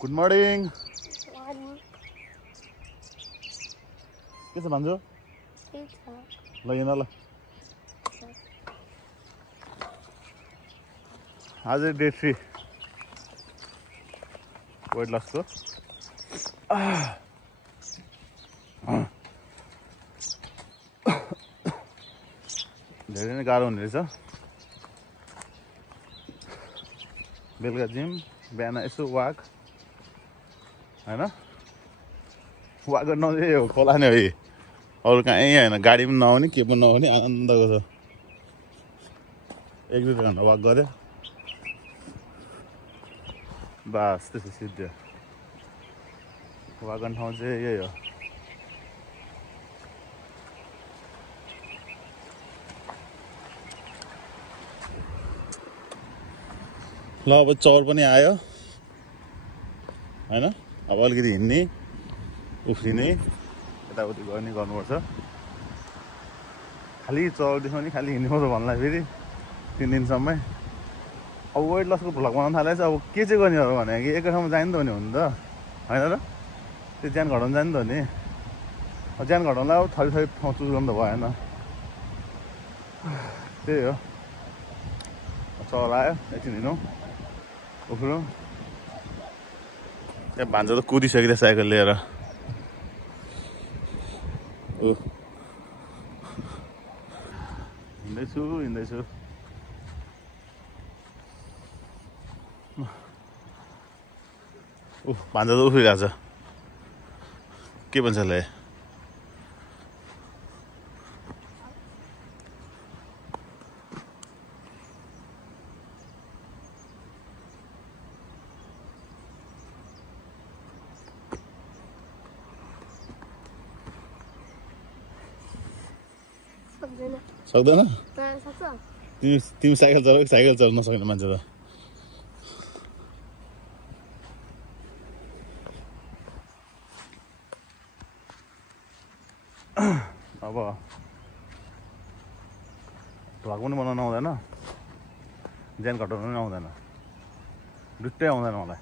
good morning के छ भन्छु ल हिँड ल आज डे 3 वेट लसको धेरै नै गाह्रो हुने रहेछ बेलुका जिम बिहान यसो वाक हैन वाक गर्न नजाने हो खोला नै हो अरू कहीँ होइन गाडी पनि नआउने के पनि नआउने आनन्दको छ 1-2 घन्टा वाक गऱ्यो बस त्यसै सिद्धि वाक गर्ने ठाउँ चाहिँ यही हो ल अब चौर पनि आयो हैन अब अलिकति हिँड्ने उफ्रिने यताउति गर्ने गर्नुपर्छ खालि चौर देखाउने खालि हिँड्ने मात्र भन्ला फेरि 3 दिनसम्मै अब वेट लसको भ्लग बनाउन थालेछ अब के चाहिँ गर्ने हो भने कि एकै ठाउँमा जानु त हुने हो नि त हैन र त्यो ज्यान घटाउन जानु त हो नि ज्यान घटाउनलाई अब थरी थरी ठाउँ चुज गर्नु त भएन त्यही हो चौर आयो एकछिन हिँडौँ उफ्रौँ त्यहाँ भान्जा त कुदिसकेको साइकल लिएर हिँड्दैछु भान्जा त उफ्रिरहेको छ के भन्छ ल सक्दैन तिमी साइकल चलाऊ साइकल चलाउन नसक्ने मान्छे त अब भ्लग पनि बनाउन आउँदैन ज्यान घटाउनु पनि आउँदैन दुइटै आउँदैन मलाई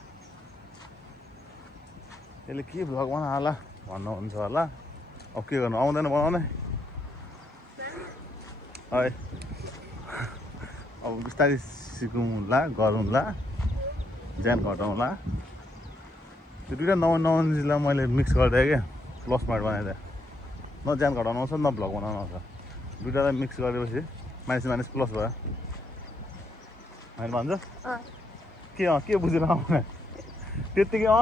यसले के भ्लग बना होला भन्नुहुन्छ होला अब के गर्नु आउँदैन बनाउने है अब बिस्तारै सिकौँला गरौँला ज्यान घटाउँला त्यो दुइटा नौन जिल्ला मैले मिक्स गरिदिएँ क्या प्लस मार्ट बनाइदिएँ न ज्यान घटाउनु आउँछ न भ्लग बनाउनु आउँछ दुइटालाई मिक्स गरेपछि मानिस प्लस भयो होइन भन्छ के बुझेर आउने त्यत्तिकै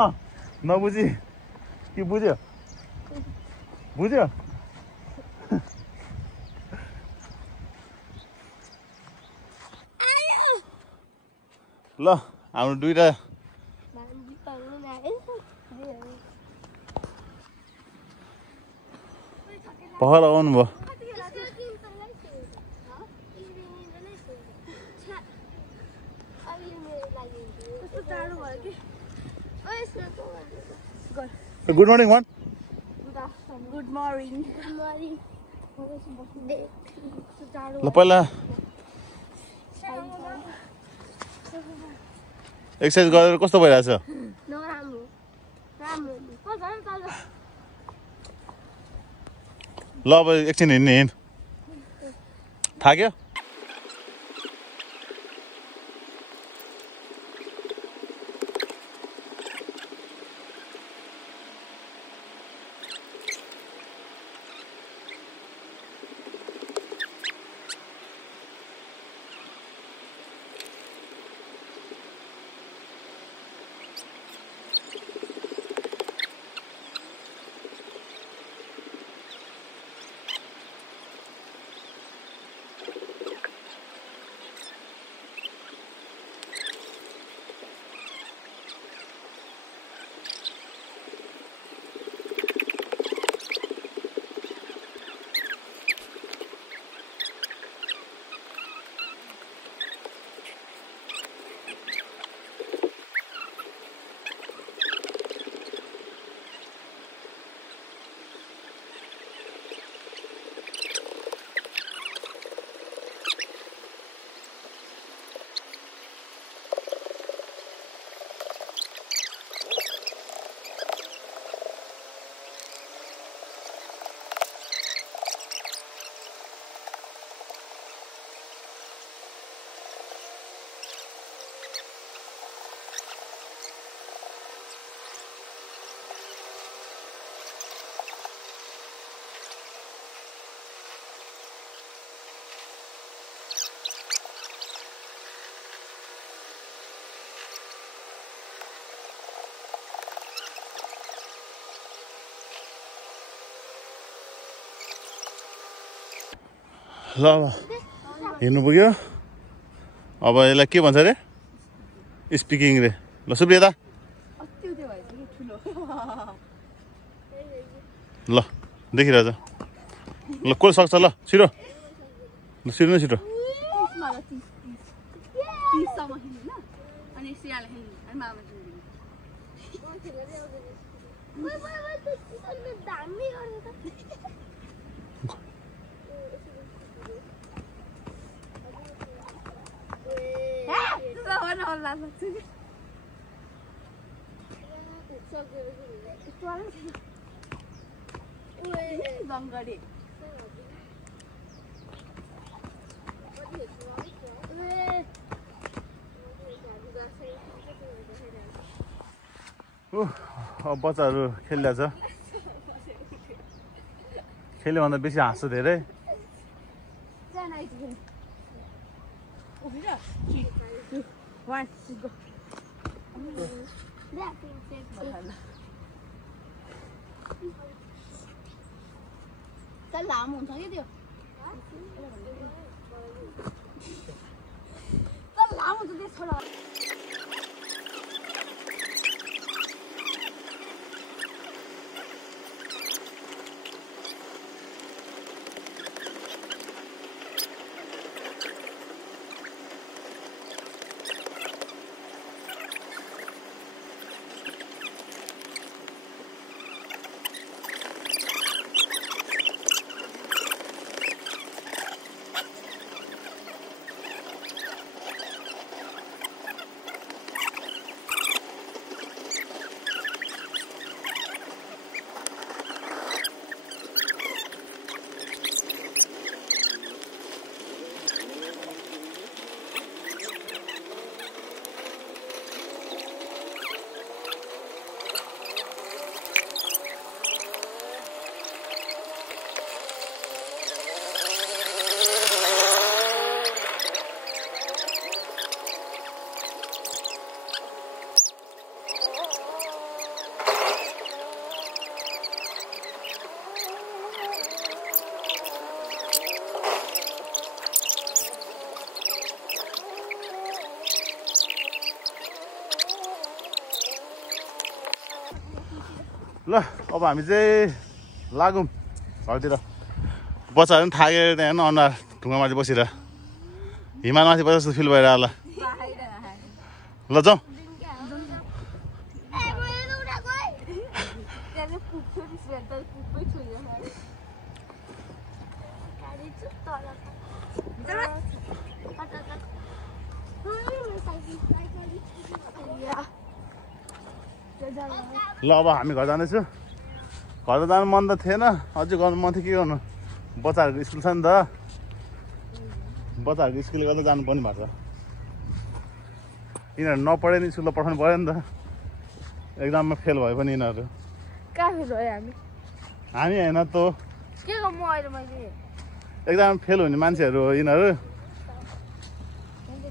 नबुझी के बुझ्यो ल हाम्रो दुइटा पख लगाउनु भयो good morning one good morning ल पहिला एक्सर्साइज गरेर कस्तो भइरहेछ ल अब एकछिन हिँड्ने थाक्यो ल हिँड्नु पुग्यो अब यसलाई के भन्छ अरे स्पिकिङ रे ल सुप्रिया ल देखिरहेछ ल को सक्छ ल छिटो ल छिटो न छिटो अब बच्चाहरू खेलिरहेछ खेल्यो भन्दा बेसी हाँस्छ धेरै लामो हुन्छ कि त्यो लामो हुन्छ त्यो छोरा ल अब हामी चाहिँ लागौँ घरतिर बच्चाहरू पनि थाकेर त्यहाँ अनुहार ढुङ्गामाथि बसेर हिमालमाथि बसेर जस्तो फिल भएर होला ल जाउँ ल अब हामी घर जाँदैछु घर त जानु मन त थिएन अझै गर्नु मन थियो के गर्नु बच्चाहरूको स्कुल छ नि त बच्चाहरूको स्कुलले गर्दा जानु पनि भएको छ यिनीहरू नपढे नि स्कुलमा पठाउनु पऱ्यो नि त एक्जाममा फेल भयो पनि यिनीहरू कहाँ फेल भयो हामी होइन त के गर्नु अहिले मैले एक्जाममा फेल हुने मान्छेहरू हो यिनीहरू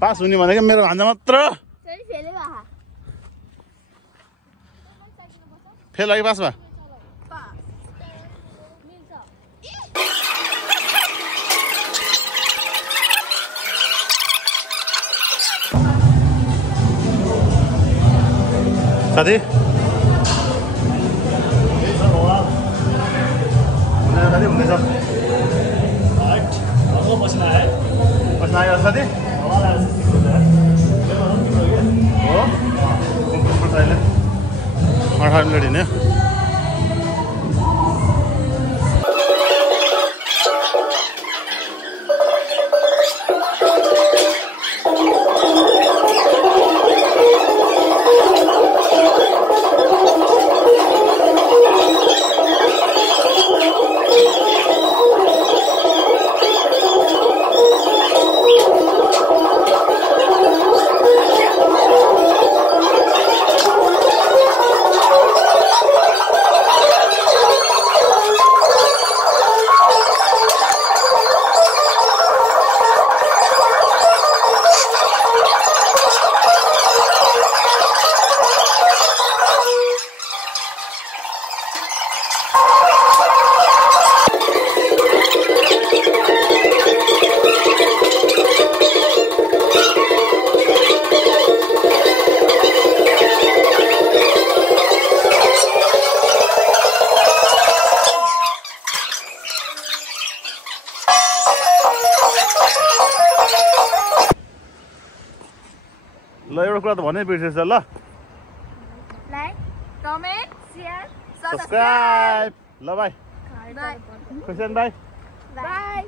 पास हुने भनेको मेरो भान्जा मात्र फेल भयो पास भयो साथी हुँदैछ बस्न आयो साथी हो 18 मिनट हिँड्यो ल एउटा कुरा त भन्नै बिर्सेछ ल लाइक कमेन्ट शेयर सब्सक्राइब ल by by question by by